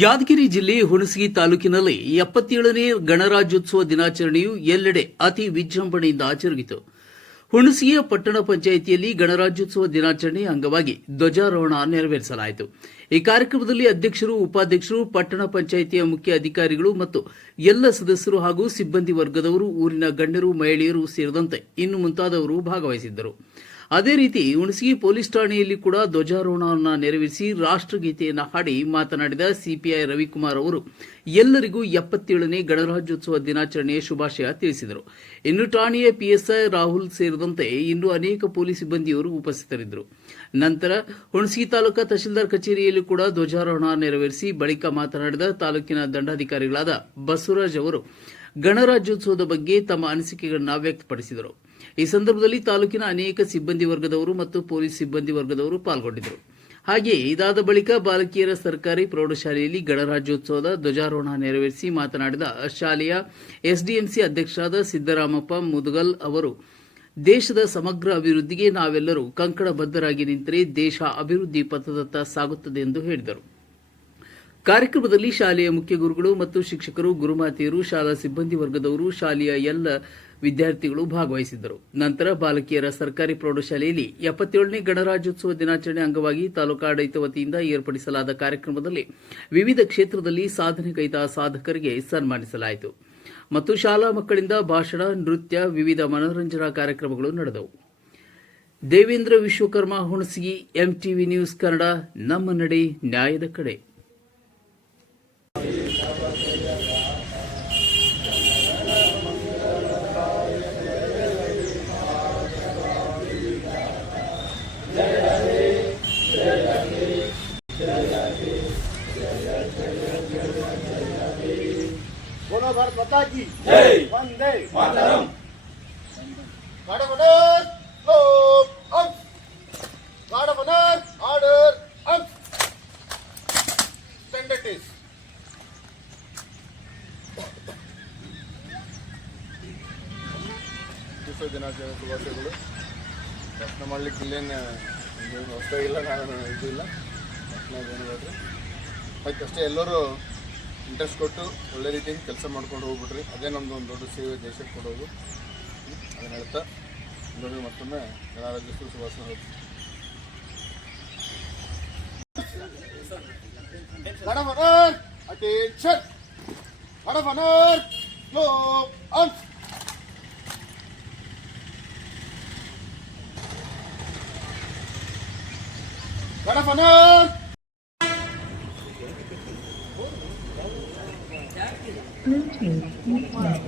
ಯಾದಗಿರಿ ಜಿಲ್ಲೆ ಹುಣಸಗಿ ತಾಲೂಕಿನಲ್ಲಿ ಎಪ್ಪತ್ತೇಳನೇ ಗಣರಾಜ್ಯೋತ್ಸವ ದಿನಾಚರಣೆಯು ಎಲ್ಲೆಡೆ ಅತಿ ವಿಜೃಂಭಣೆಯಿಂದ ಆಚರಿಸಿತು ಹುಣಸಗಿಯ ಪಟ್ಟಣ ಪಂಚಾಯಿತಿಯಲ್ಲಿ ಗಣರಾಜ್ಯೋತ್ಸವ ದಿನಾಚರಣೆ ಅಂಗವಾಗಿ ಧ್ವಜಾರೋಹಣ ನೆರವೇರಿಸಲಾಯಿತು. ಈ ಕಾರ್ಯಕ್ರಮದಲ್ಲಿ ಅಧ್ಯಕ್ಷರು, ಉಪಾಧ್ಯಕ್ಷರು, ಪಟ್ಟಣ ಪಂಚಾಯಿತಿಯ ಮುಖ್ಯ ಅಧಿಕಾರಿಗಳು ಮತ್ತು ಎಲ್ಲ ಸದಸ್ಯರು ಹಾಗೂ ಸಿಬ್ಬಂದಿ ವರ್ಗದವರು, ಊರಿನ ಗಣ್ಯರು, ಮಹಿಳೆಯರು ಸೇರಿದಂತೆ ಇನ್ನು ಮುಂತಾದವರು ಭಾಗವಹಿಸಿದ್ದರು. ಅದೇ ರೀತಿ ಹುಣಸಗಿ ಪೊಲೀಸ್ ಠಾಣೆಯಲ್ಲಿ ಕೂಡ ಧ್ವಜಾರೋಹಣವನ್ನು ನೆರವೇರಿಸಿ ರಾಷ್ಟ್ರಗೀತೆಯನ್ನು ಹಾಡಿ ಮಾತನಾಡಿದ ಸಿಪಿಐ ರವಿಕುಮಾರ್ ಅವರು, ಎಲ್ಲರಿಗೂ ಎಪ್ಪತ್ತೇಳನೇ ಗಣರಾಜ್ಯೋತ್ಸವ ದಿನಾಚರಣೆಯ ಶುಭಾಶಯ ತಿಳಿಸಿದರು. ಇನ್ನು ಠಾಣೆಯ ಪಿಎಸ್ಐ ರಾಹುಲ್ ಸೇರಿದಂತೆ ಇನ್ನು ಅನೇಕ ಪೊಲೀಸ್ ಸಿಬ್ಬಂದಿಯವರು ಉಪಸ್ಥಿತರಿದ್ದರು. ನಂತರ ಹುಣಸಗಿ ತಾಲೂಕಾ ತಹಶೀಲ್ದಾರ್ ಕಚೇರಿಯಲ್ಲಿ ಕೂಡ ಧ್ವಜಾರೋಹಣ ನೆರವೇರಿಸಿ ಬಳಿಕ ಮಾತನಾಡಿದ ತಾಲೂಕಿನ ದಂಡಾಧಿಕಾರಿಗಳಾದ ಬಸವರಾಜ್ ಅವರು, ಗಣರಾಜ್ಯೋತ್ಸವದ ಬಗ್ಗೆ ತಮ್ಮ ಅನಿಸಿಕೆಗಳನ್ನು ವ್ಯಕ್ತಪಡಿಸಿದರು. ಈ ಸಂದರ್ಭದಲ್ಲಿ ತಾಲೂಕಿನ ಅನೇಕ ಸಿಬ್ಬಂದಿ ವರ್ಗದವರು ಮತ್ತು ಪೊಲೀಸ್ ಸಿಬ್ಬಂದಿ ವರ್ಗದವರು ಪಾಲ್ಗೊಂಡಿದ್ದರು. ಹಾಗೆಯೇ ಇದಾದ ಬಳಿಕ ಬಾಲಕಿಯರ ಸರ್ಕಾರಿ ಪ್ರೌಢಶಾಲೆಯಲ್ಲಿ ಗಣರಾಜ್ಯೋತ್ಸವದ ಧ್ವಜಾರೋಹಣ ನೆರವೇರಿಸಿ ಮಾತನಾಡಿದ ಶಾಲೆಯ ಎಸ್ಡಿಎಂಸಿ ಅಧ್ಯಕ್ಷರಾದ ಸಿದ್ದರಾಮಪ್ಪ ಮುದುಗಲ್ ಅವರು, ದೇಶದ ಸಮಗ್ರ ಅಭಿವೃದ್ಧಿಗೆ ನಾವೆಲ್ಲರೂ ಕಂಕಣಬದ್ಧರಾಗಿ ನಿಂತರೆ ದೇಶ ಅಭಿವೃದ್ಧಿ ಪಥದತ್ತ ಸಾಗುತ್ತದೆ ಎಂದು ಹೇಳಿದರು. ಕಾರ್ಯಕ್ರಮದಲ್ಲಿ ಶಾಲೆಯ ಮುಖ್ಯ ಗುರುಗಳು ಮತ್ತು ಶಿಕ್ಷಕರು, ಗುರುಮಾತೆಯರು, ಶಾಲಾ ಸಿಬ್ಬಂದಿ ವರ್ಗದವರು, ಶಾಲೆಯ ಎಲ್ಲ ವಿದ್ಯಾರ್ಥಿಗಳು ಭಾಗವಹಿಸಿದ್ದರು. ನಂತರ ಬಾಲಕಿಯರ ಸರ್ಕಾರಿ ಪ್ರೌಢಶಾಲೆಯಲ್ಲಿ ಎಪ್ಪತ್ತೇಳನೇ ಗಣರಾಜ್ಯೋತ್ಸವ ದಿನಾಚರಣೆ ಅಂಗವಾಗಿ ತಾಲೂಕಾಡಳಿತ ವತಿಯಿಂದ ಏರ್ಪಡಿಸಲಾದ ಕಾರ್ಯಕ್ರಮದಲ್ಲಿ ವಿವಿಧ ಕ್ಷೇತ್ರದಲ್ಲಿ ಸಾಧನೆ ಕೈದ ಸಾಧಕರಿಗೆ ಸನ್ಮಾನಿಸಲಾಯಿತು. ಮತ್ತು ಶಾಲಾ ಮಕ್ಕಳಿಂದ ಭಾಷಣ, ನೃತ್ಯ, ವಿವಿಧ ಮನೋರಂಜನಾ ಕಾರ್ಯಕ್ರಮಗಳು ನಡೆದವು. ದೇವೇಂದ್ರ ವಿಶ್ವಕರ್ಮ ಹುಣಸಗಿ, ಎಂಟಿವಿ ನ್ಯೂಸ್ ಕನ್ನಡ, ನಮ್ಮ ನಡೆ ನ್ಯಾಯದ ಕಡೆ. ಭಾರತ್ ಮತಾಕಿ. ಒಂದೇ ಮಾತರಂ. வடமனர் லோப் அப் வடமனர் ஆர்டர் அப் டெண்டட்டிஸ் ದಿವಸ ದಿನಾಚರಣೆ ಶುಭಾಶಯಗಳು. ಪ್ರಶ್ನೆ ಮಾಡಲಿಕ್ಕೆ ಇಲ್ಲೇನು ಹೊಸ ಇಲ್ಲ ನಾನು ಇದಿಲ್ಲ ಪ್ರಶ್ನೆ ಏನು ಹೇಳ್ರಿ? ಎಲ್ಲರೂ ಇಂಟ್ರೆಸ್ಟ್ ಕೊಟ್ಟು ಒಳ್ಳೆ ರೀತಿಯಿಂದ ಕೆಲಸ ಮಾಡ್ಕೊಂಡು ಹೋಗ್ಬಿಟ್ರಿ. ಅದೇ ನಮ್ಮದು ಒಂದು ದೊಡ್ಡ ಸೇವೆ ದೇಶಕ್ಕೆ ಕೊಡೋದು. ಅದನ್ನು ಹೇಳ್ತಾ ಎಲ್ಲರಿಗೂ ಮತ್ತೊಮ್ಮೆ ಗಣರಾಜ್ಯೋತ್ಸವ ಶುಭಾಶಯ ಗಣಮನರ್ ಅಟೆನ್ಷನ್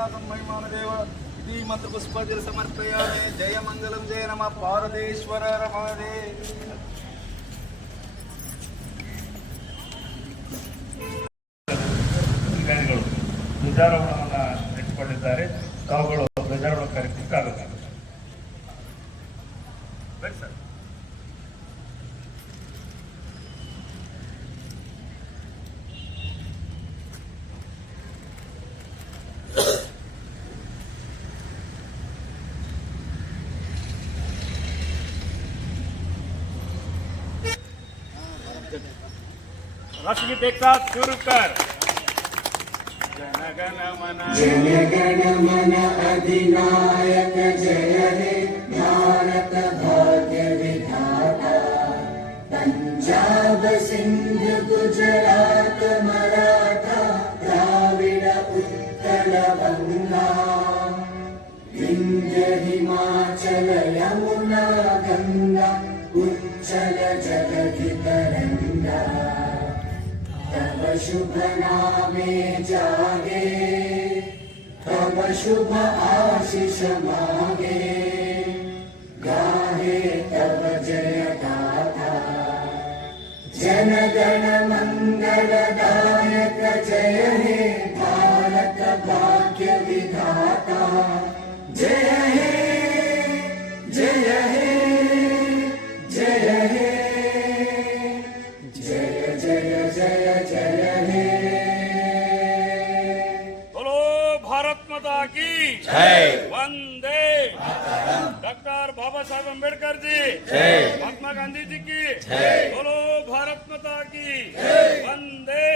ಶ್ರೀನಾಥೇವ ಇತಿ ಮತ್ತು ಪುಷ್ಪಜಲ ಸಮರ್ಪಯಾಮಿ ಜಯ ಮಂಗಲಂ ಜಯ ನಮಃ ಪಾರದೇಶ್ವರ ಧ್ವಜಾರೋಹಣವನ್ನು ತಾವುಗಳು ಧ್ವಜಾರೋಹಣ ಕಾರ್ಯಕ್ರಮಕ್ಕೆ ಆಗಬೇಕಾಗುತ್ತೆ ಸರ್. एक साथ शुरू कर। जनगण मन जनगणमन अधिनायक जय हे भारत भाग्य विधाता। पञ्जाब सिन्ध गुजरात मराठा, द्राविड उत्कल विन्ध्य हिमाचल यमुना गङ्गा उच्चल शुभ जागे। तव शुभ आशीष मागे। गाहे तव जय गाथा जन गण मंगलदायक जय हे वंदे। डॉक्टर बाबा साहेब अंबेडकर जी महात्मा गांधी जी की बोलो भारत माता की। वंदे।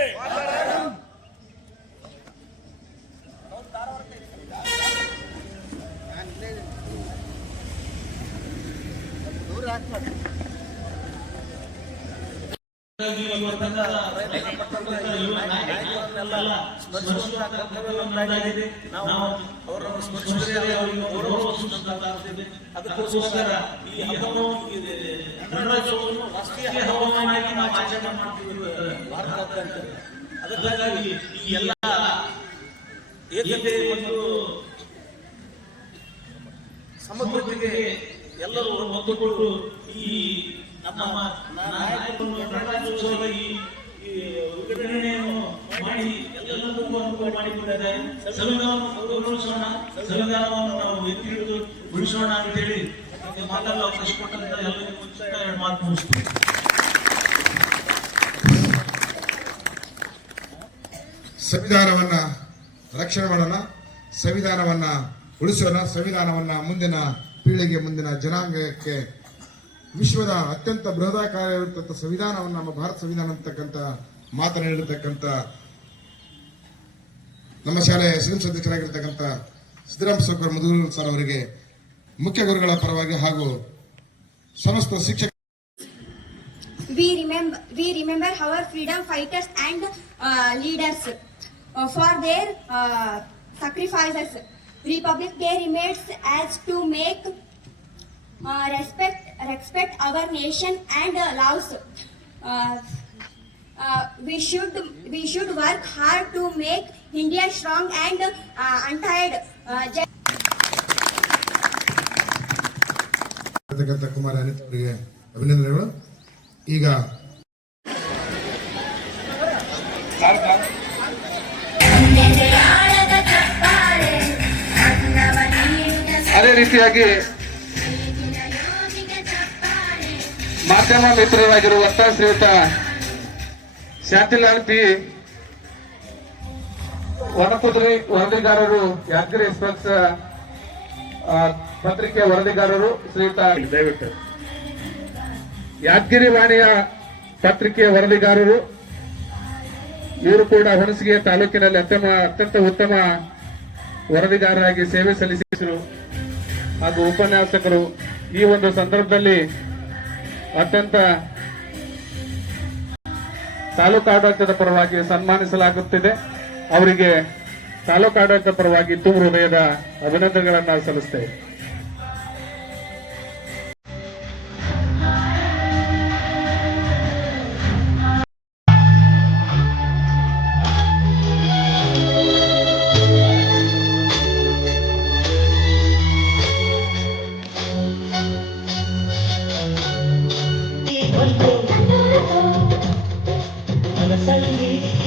ಅದಕ್ಕೋಸ್ಕರ ಈ ಹಬ್ಬವನ್ನು ಗಣರಾಜ್ಯೋತ್ಸವವನ್ನು ರಾಷ್ಟ್ರೀಯ ಹಬ್ಬವನ್ನಾಗಿ ನಾವು ಆಚರಣೆ ಮಾಡ್ತೀವಿ ಅದಕ್ಕಾಗಿ ಈ ಎಲ್ಲ ಏಕತೆ ಒಂದು ಸಮಗ್ರತೆಗೆ ಎಲ್ಲರೂ ಒತ್ತುಕೊಂಡು ಈ ನಮ್ಮ ಈ ವಿಘಟನೆಯನ್ನು ಮಾಡಿ ಎಲ್ಲರಿಗೂ ಅನುಕೂಲ ಮಾಡಿಕೊಂಡಿದ್ದಾರೆ ಸಂವಿಧಾನವನ್ನು ಗೌರವಿಸೋಣ ಸಂವಿಧಾನವನ್ನು ನಾವು ಎತ್ತಿ ಹಿಡಿದು ಉಳಿಸೋಣ ಅಂತೇಳಿ ಮಾತಾಡಲು ಅವಕಾಶ ಕೊಟ್ಟಂತ ಎಲ್ಲರಿಗೂ ಎರಡು ಮಾತು ಮುಗಿಸ್ತೀನಿ ಸಂವಿಧಾನವನ್ನ ರಕ್ಷಣೆ ಮಾಡೋಣ, ಸಂವಿಧಾನವನ್ನ ಉಳಿಸೋಣ, ಸಂವಿಧಾನವನ್ನ ಮುಂದಿನ ಪೀಳಿಗೆ, ಮುಂದಿನ ಜನಾಂಗಕ್ಕೆ ವಿಶ್ವದ ಅತ್ಯಂತ ಬೃಹದಾಕಾರವಿರ್ತಕ್ಕಂಥ ಸಂವಿಧಾನವನ್ನು ನಮ್ಮ ಭಾರತ ಸಂವಿಧಾನ ಅಂತಕ್ಕಂಥ ಮಾತನ್ನು ನಮ್ಮ ಶಾಲೆಯ ಸಿಎಂ ಸದಸ್ಯರಾಗಿರ್ತಕ್ಕಂಥ ಸಿದ್ದರಾಮ ಸೌಕರ್ ಮಧುರ ಸರ್ ಅವರಿಗೆ ಮುಖ್ಯ ಗುರುಗಳ ಪರವಾಗಿ ಹಾಗೂ ಸಮಸ್ತ ಶಿಕ್ಷಕ we remember we remember our freedom fighters and uh, leaders uh, for their uh, sacrifices. Republic day remains as uh, respect respect our nation and uh, laws uh, uh, we should we should work hard to make india strong and uh, untied uh, Kumara Anith ಅವರಿಗೆ ಅಭಿನಂದನೆಗಳು ಈಗ ಅದೇ ರೀತಿಯಾಗಿ ಮಾಧ್ಯಮ ಮಿತ್ರರಾಗಿರುವಂತ ಶ್ರೀಯುತ Shantilal P. Vanakuduri ವರದಿಗಾರರು Yadgiri express ಪತ್ರಿಕೆ ವರದಿಗಾರರು ಶ್ರೀಯುತ ದಯವಿಟ್ಟು. ಯಾದಗಿರಿ ವಾಣಿಯ ಪತ್ರಿಕೆಯ ವರದಿಗಾರರು ಇವರು ಕೂಡ ಹುಣಸಗಿ ತಾಲೂಕಿನಲ್ಲಿ ಅತ್ಯಮ ಅತ್ಯಂತ ಉತ್ತಮ ವರದಿಗಾರರಾಗಿ ಸೇವೆ ಸಲ್ಲಿಸಿದರು. ಹಾಗೂ ಉಪನ್ಯಾಸಕರು ಈ ಒಂದು ಸಂದರ್ಭದಲ್ಲಿ ಅತ್ಯಂತ ತಾಲೂಕು ಆಡಳಿತದ ಪರವಾಗಿ ಸನ್ಮಾನಿಸಲಾಗುತ್ತಿದೆ. ಅವರಿಗೆ ತಾಲೂಕು ಆಡಳಿತ ಪರವಾಗಿ ತುಂಬ ಹೃದಯದ ಅಭಿನಂದನೆಗಳನ್ನು ಸಲ್ಲಿಸ್ತೇವೆ ಿ. the 70s.